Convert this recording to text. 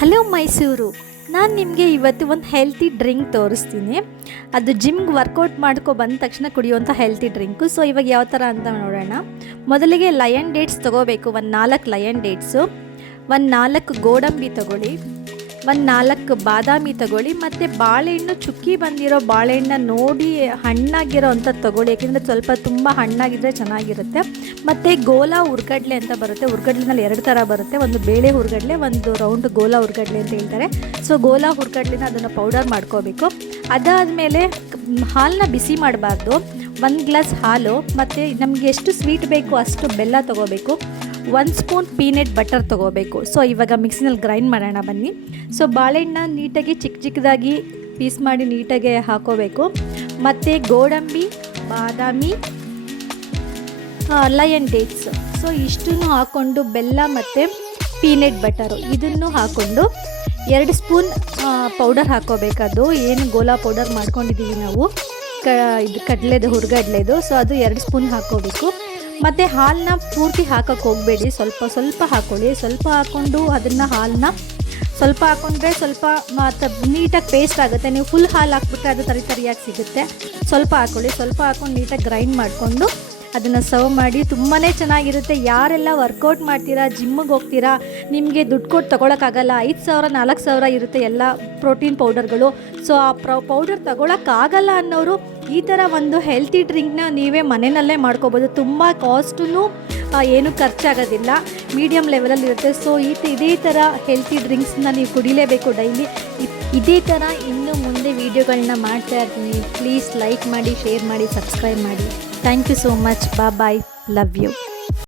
Hello Mysuru, ನಾನು ನಿಮಗೆ ಇವತ್ತು ಒಂದು ಹೆಲ್ತಿ ಡ್ರಿಂಕ್ ತೋರಿಸ್ತೀನಿ. ಅದು ಜಿಮ್ಗೆ ವರ್ಕೌಟ್ ಮಾಡ್ಕೊ ಬಂದ ತಕ್ಷಣ ಕುಡಿಯುವಂಥ ಹೆಲ್ತಿ ಡ್ರಿಂಕು. ಸೊ ಇವಾಗ ಯಾವ ಥರ ಅಂತ ನೋಡೋಣ. ಮೊದಲಿಗೆ ಲಯನ್ ಡೇಟ್ಸ್ ತೊಗೋಬೇಕು. ಒಂದು 4 ಲಯನ್ ಡೇಟ್ಸು, ಒಂದು 4 ಗೋಡಂಬಿ ತೊಗೊಳ್ಳಿ, ಒಂದು 4 ಬಾದಾಮಿ ತೊಗೊಳ್ಳಿ, ಮತ್ತು ಬಾಳೆಹಣ್ಣು ಚುಕ್ಕಿ ಬಂದಿರೋ ಬಾಳೆಹಣ್ಣ ನೋಡಿ ಹಣ್ಣಾಗಿರೋ ಅಂಥದ್ದು ತೊಗೊಳ್ಳಿ. ಯಾಕೆಂದರೆ ಸ್ವಲ್ಪ ತುಂಬ ಹಣ್ಣಾಗಿದ್ದರೆ ಚೆನ್ನಾಗಿರುತ್ತೆ. ಮತ್ತು ಗೋಲಾ ಹುರ್ಗಡ್ಲೆ ಅಂತ ಬರುತ್ತೆ. ಹುರ್ಗಡ್ಲಿನಲ್ಲಿ 2 ಥರ ಬರುತ್ತೆ, ಒಂದು ಬೇಳೆ ಹುರ್ಗಡ್ಲೆ, ಒಂದು ರೌಂಡ್ ಗೋಲಾ ಹುರ್ಗಡ್ಲೆ ಅಂತ ಹೇಳ್ತಾರೆ. ಸೊ ಗೋಲಾ ಹುರ್ಗಡ್ಲೆನ ಅದನ್ನು ಪೌಡರ್ ಮಾಡ್ಕೋಬೇಕು. ಅದಾದಮೇಲೆ ಹಾಲನ್ನ ಬಿಸಿ ಮಾಡಬಾರ್ದು. 1 ಗ್ಲಾಸ್ ಹಾಲು, ಮತ್ತು ನಮಗೆ ಎಷ್ಟು ಸ್ವೀಟ್ ಬೇಕು ಅಷ್ಟು ಬೆಲ್ಲ ತೊಗೋಬೇಕು. 1 ಸ್ಪೂನ್ ಪೀನಟ್ ಬಟರ್ ತೊಗೋಬೇಕು. ಸೊ ಇವಾಗ ಮಿಕ್ಸಿನಲ್ಲಿ ಗ್ರೈಂಡ್ ಮಾಡೋಣ ಬನ್ನಿ. ಸೊ ಬಾಳೆಹಣ್ಣ ನೀಟಾಗಿ ಚಿಕ್ಕದಾಗಿ ಪೀಸ್ ಮಾಡಿ ನೀಟಾಗಿ ಹಾಕೋಬೇಕು. ಮತ್ತು ಗೋಡಂಬಿ, ಬಾದಾಮಿ, ಲಯನ್ ಡೇಟ್ಸ್, ಸೊ ಇಷ್ಟನ್ನು ಹಾಕ್ಕೊಂಡು ಬೆಲ್ಲ ಮತ್ತು ಪೀನಟ್ ಬಟರು ಇದನ್ನು ಹಾಕ್ಕೊಂಡು 2 ಸ್ಪೂನ್ ಪೌಡರ್ ಹಾಕ್ಕೋಬೇಕದು ಏನು ಗೋಲಾ ಪೌಡರ್ ಮಾಡ್ಕೊಂಡಿದ್ದೀವಿ ನಾವು ಇದು ಕಡಲೆದು ಹುರ್ಗಡ್ಲೆದು. ಸೊ ಅದು 2 ಸ್ಪೂನ್ ಹಾಕ್ಕೋಬೇಕು. ಮತ್ತು ಹಾಲನ್ನ ಪೂರ್ತಿ ಹಾಕೋಕ್ಕೆ ಹೋಗಬೇಡಿ, ಸ್ವಲ್ಪ ಹಾಕ್ಕೊಳ್ಳಿ. ಸ್ವಲ್ಪ ಹಾಕ್ಕೊಂಡು ಅದನ್ನು ಹಾಲನ್ನ ಸ್ವಲ್ಪ ಹಾಕ್ಕೊಂಡ್ರೆ ಸ್ವಲ್ಪ ನೀಟಾಗಿ ಪೇಸ್ಟ್ ಆಗುತ್ತೆ. ನೀವು ಫುಲ್ ಹಾಲು ಹಾಕ್ಬಿಟ್ರೆ ಅದು ತರಿಯಾಗಿ ಸಿಗುತ್ತೆ. ಸ್ವಲ್ಪ ಹಾಕ್ಕೊಳ್ಳಿ. ಸ್ವಲ್ಪ ಹಾಕ್ಕೊಂಡು ನೀಟಾಗಿ ಗ್ರೈಂಡ್ ಮಾಡಿಕೊಂಡು ಅದನ್ನು ಸರ್ವ್ ಮಾಡಿ. ತುಂಬಾ ಚೆನ್ನಾಗಿರುತ್ತೆ. ಯಾರೆಲ್ಲ ವರ್ಕೌಟ್ ಮಾಡ್ತೀರಾ, ಜಿಮ್ಮಿಗೆ ಹೋಗ್ತೀರಾ, ನಿಮಗೆ ದುಡ್ಡು ಕೊಟ್ಟು ತೊಗೊಳಕ್ಕಾಗಲ್ಲ, 5,000 4,000 ಇರುತ್ತೆ ಎಲ್ಲ ಪ್ರೋಟೀನ್ ಪೌಡರ್ಗಳು. ಸೊ ಆ ಪೌಡರ್ ತೊಗೊಳಕ್ಕಾಗಲ್ಲ ಅನ್ನೋರು ಈ ಥರ ಒಂದು ಹೆಲ್ತಿ ಡ್ರಿಂಕ್ನ ನೀವೇ ಮನೆಯಲ್ಲೇ ಮಾಡ್ಕೋಬೋದು. ತುಂಬ ಕಾಸ್ಟೂ ಏನೂ ಖರ್ಚಾಗೋದಿಲ್ಲ, ಮೀಡಿಯಮ್ ಲೆವೆಲಲ್ಲಿ ಇರುತ್ತೆ. ಸೊ ಇದೇ ಥರ ಹೆಲ್ತಿ ಡ್ರಿಂಕ್ಸ್ನ ನೀವು ಕುಡಿಲೇಬೇಕು ಡೈಲಿ. ಇದೇ ಥರ ಇನ್ನು ಮುಂದೆ ವೀಡಿಯೋಗಳನ್ನ ಮಾಡ್ತಾ ಇರ್ತೀನಿ. ಪ್ಲೀಸ್ ಲೈಕ್ ಮಾಡಿ, ಶೇರ್ ಮಾಡಿ, ಸಬ್ಸ್ಕ್ರೈಬ್ ಮಾಡಿ. Thank you so much. Bye, love you.